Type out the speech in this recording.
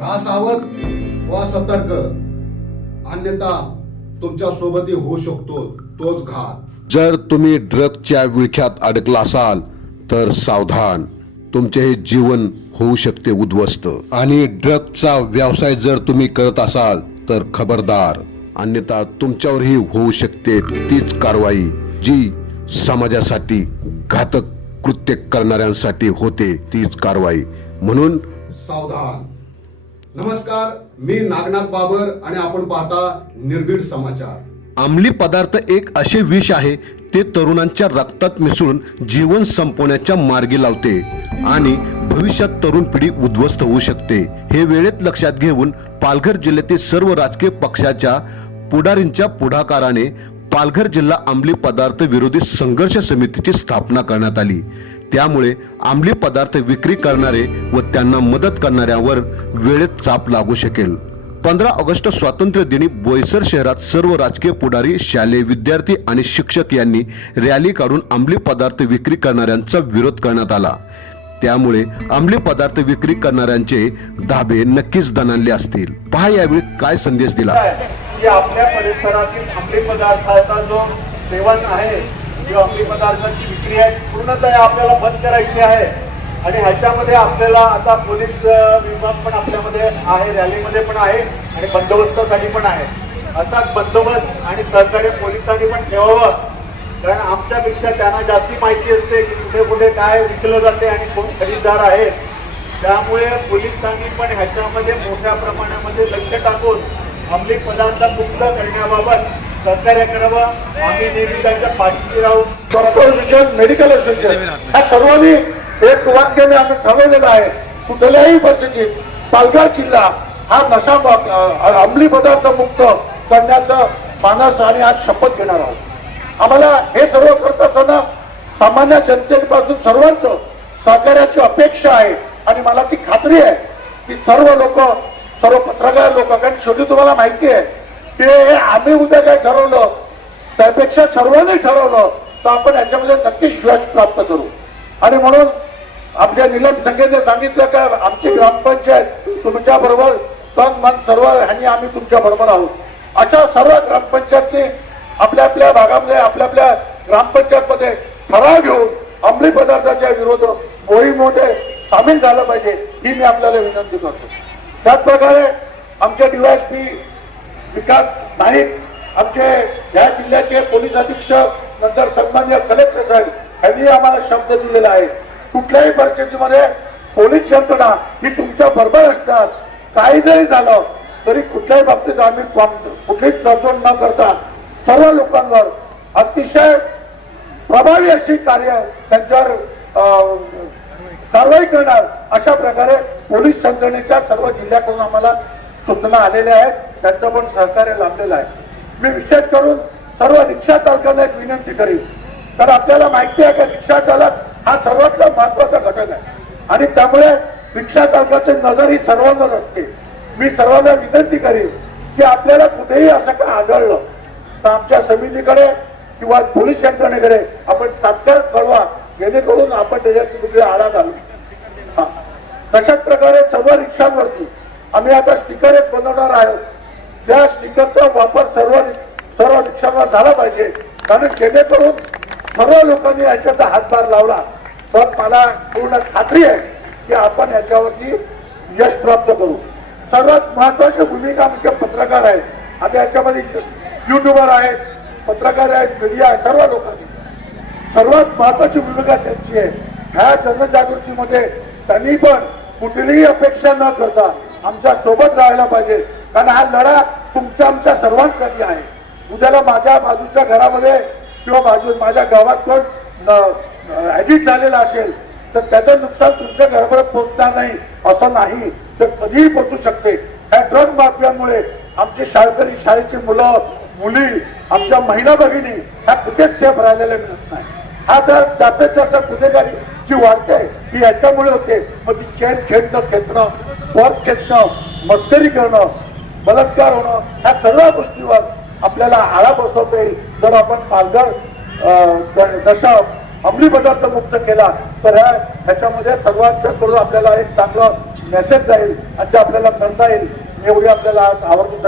राहा सावध वा सतर्क. अन्यथा तुमच्या सोबतही होऊ शकतो तोच घात. जर तुम्ही ड्रगच्या विळख्यात अडकला असाल तर सावधान. तुमचे हे जीवन होऊ शकते उद्ध्वस्त. आणि ड्रगचा व्यवसाय जर तुम्ही करत असाल तर खबरदार. अन्यथा तुमच्यावरही होऊ शकते तीच कारवाई जी समाजासाठी घातक कृत्य करणाऱ्यांसाठी होते तीच कारवाई. म्हणून सावधान. नमस्कार मी नागनाथ बाबर आणि आपण पाहता निर्भीड समाचार. अंमली पदार्थ एक असे विष आहे ते तरुणांच्या रक्तात मिसळून जीवन संपवण्याच्या मार्गी लावते आणि भविष्यात तरुण पिढी उद्ध्वस्त होऊ शकते. हे वेळेत लक्षात घेऊन पालघर जिल्ह्यातील सर्व राजकीय पक्षाच्या पुढारींच्या पुढाकाराने पालघर जिल्हा अंमली पदार्थ विरोधी संघर्ष समितीची स्थापना करण्यात आली. त्यामुळे अंमली पदार्थ विक्री करणारे व त्यांना मदत करणाऱ्यांवर वेळेत चाप लागू शकेल. पंधरा ऑगस्ट स्वातंत्र्य दिनी बोईसर शहरात सर्व राजकीय पुढारी शालेय विद्यार्थी आणि शिक्षक यांनी रॅली काढून अंमली पदार्थ विक्री करणाऱ्यांचा विरोध करण्यात आला. त्यामुळे अंमली पदार्थ विक्री करणाऱ्यांचे धाबे नक्कीच दणाणले असतील. पहा यावेळी काय संदेश दिला. की आपल्या परिसरातील अंमली पदार्थाचा जो सेवन आहे जो अंमली पदार्थाची विक्री आहे पूर्णतः आपल्याला बंद करायची आहे. आणि ह्याच्यामध्ये आपल्याला आता पोलीस विभाग पण आपल्यामध्ये आहे रॅलीमध्ये पण आहे आणि बंदोबस्तासाठी पण आहे. असाच बंदोबस्त आणि सहकार्य पोलिसांनी पण ठेवावं. कारण आमच्यापेक्षा त्यांना जास्ती माहिती असते की कुठे कुठे काय विकलं जाते आणि कोण खरीददार आहेत त्यामुळे पोलिसांनी पण ह्याच्यामध्ये मोठ्या प्रमाणामध्ये लक्ष टाकून अंमली पदार्थ मुक्त करण्याबाबत सहकार्य करावं. आम्ही नेहमी त्यांच्या पाठीशी राहू. डॉक्टर असोसिएशन मेडिकल असोसिएशन ह्या सर्वांनी एक वाक्याने आम्ही ठरवलेलं आहे कुठल्याही परिस्थितीत पालघर जिल्हा हा नशा अंमली पदार्थ मुक्त करण्याचा मानस आणि आज शपथ घेणार आहोत. आम्हाला हे सर्व करत असताना सामान्य जनतेपासून सर्वांचं सहकार्याची अपेक्षा आहे आणि मला ती खात्री आहे की सर्व लोक सर्व पत्रकार लोक कारण शेवटी तुम्हाला माहिती आहे की हे आम्ही उद्या काय ठरवलं त्यापेक्षा सर्वांनी ठरवलं तर आपण याच्यामध्ये नक्कीच यश प्राप्त करू. आणि म्हणून आमच्या निलम संघेने सांगितलं का आमची ग्रामपंचायत तुमच्या बरोबर तन मन सर्व ह्यांनी आम्ही तुमच्या बरोबर आहोत. अशा सर्व ग्रामपंचायतने आपल्या आपल्या भागामध्ये आपल्या आपल्या ग्रामपंचायत मध्ये ठराव घेऊन अंमली पदार्थाच्या विरोध मोहीमध्ये सामील झालं पाहिजे ही मी आपल्याला विनंती करतो. त्याच प्रकारे आमचे डीवायएसपी विकास नाईक आमचे या जिल्ह्याचे पोलीस अधीक्षक नंतर सन्मान्य कलेक्टर साहेब यांनी आम्हाला शब्द दिलेला आहे. कुठल्याही परिस्थितीमध्ये पोलीस यंत्रणा ही तुमच्या बरोबर असतात काही जरी झालं तरी कुठल्याही बाबतीत आम्ही कुठलीच तडजोड न करता सर्व लोकांवर अतिशय प्रभावी अशी कार्य त्यांच्यावर कारवाई करणार अशा प्रकारे पोलीस यंत्रणेच्या सर्व जिल्ह्याकडून आम्हाला सूचना आलेल्या आहेत. त्यांचं पण सहकार्य लाभलेलं आहे. मी विशेष करून सर्व रिक्षा चालकांना एक विनंती करीन. तर आपल्याला माहिती आहे का रिक्षा चालक हा सर्वातला महत्त्वाचा घटक आहे. आणि त्यामुळे रिक्षा चालकाची नजर ही सर्वांवर असते. मी सर्वांना विनंती करीन की आपल्याला कुठेही असं काय आढळलं तर आमच्या समितीकडे किंवा पोलीस यंत्रणेकडे आपण तात्काळ कळवा जेणेकरून आपण त्याच्यात कुठे आळा घालू. हा. तशाच प्रकारे सर्व रिक्षांवरती आम्ही आता स्टिकर एक बनवणार आहोत. त्या स्टिकरचा वापर सर्व सर्व रिक्षांवर झाला पाहिजे. कारण जेणेकरून सर्व लोकांनी याच्यात हातभार लावला. तर मला पूर्ण खात्री आहे की आपण याच्यावरती यश प्राप्त करू. सर्वात महत्वाची भूमिका आमचे पत्रकार आहेत. आता याच्यामध्ये युट्यूबर आहेत पत्रकार आहेत मीडिया आहे सर्व लोकांनी सर्वात महत्वाची भूमिका त्यांची आहे. ह्या जनजागृतीमध्ये त्यांनी पण कुठलीही अपेक्षा न करता आमच्यासोबत राहायला पाहिजे. कारण हा लढा तुमच्या आमच्या सर्वांसाठी आहे. उद्याला माझ्या बाजूच्या घरामध्ये किंवा बाजू माझ्या गावात पण ऍडिट झालेला असेल तर त्याचं नुकसान तुमच्या घरापर्यंत पोहोचणार नाही असं नाही. तर कधीही पोहोचू शकते. ह्या ड्रग माफियामुळे आमचे शाळकरी शाळेची मुलं मुली आमच्या महिला भगिनी ह्या कुठेच सेफ राहिलेल्या मिळत नाही. हा जर जास्त जास्त गुन्हेगारी जी वाढते ती याच्यामुळे होते. मग ती चेन खेळणं खेचणं पर्स खेचणं मस्करी करणं बलात्कार होणं ह्या सर्व गोष्टीवर आपल्याला आळा बसवता येईल. जर आपण पालघर दशा अंमली पदार्थ मुक्त केला तर ह्या ह्याच्यामध्ये सर्वांच्या कडून आपल्याला एक चांगलं मेसेज जाईल आणि ते आपल्याला करता येईल. एवढी आपल्याला आज आवर्जून